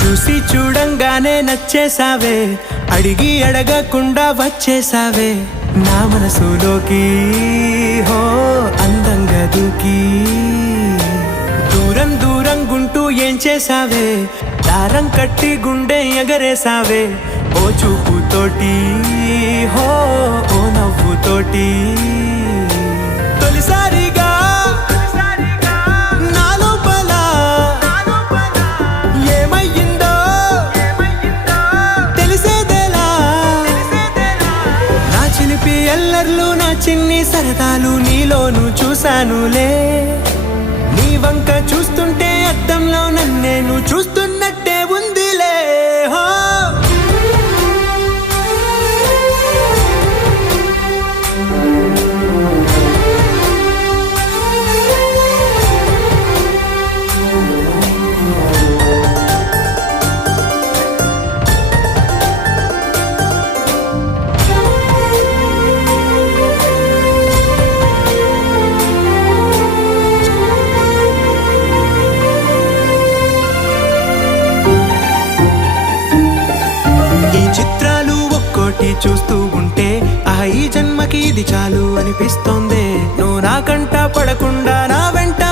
చూసి చూడంగానే నచ్చేసావే, అడిగి అడగకుండా వచ్చేసావే నా మనసులోకి. హో అందంగా దూకి దూరం దూరం గుంటూ ఏం చేసావే, దారం కట్టి గుండె ఎగరేసావే ఓ చూపుతోటి. హో ఓ నవ్వుతోటి తొలిసారిగా నా లోపల ఏమయ్యిందో తెలిసేదేలా. నా చిలిపి ఎల్లర్లు నా చిన్ని సరదాలు నీలోను చూశానులే. నీ వంక చూస్తుంటే అద్దంలో నన్నేను చూస్తున్నట్టే ఉందిలే. హో చిత్రాలు ఒక్కోటి చూస్తూ ఉంటే ఈ జన్మకి ఇది చాలు అనిపిస్తోంది. నువ్వు నా కంట పడకుండా నా వెంట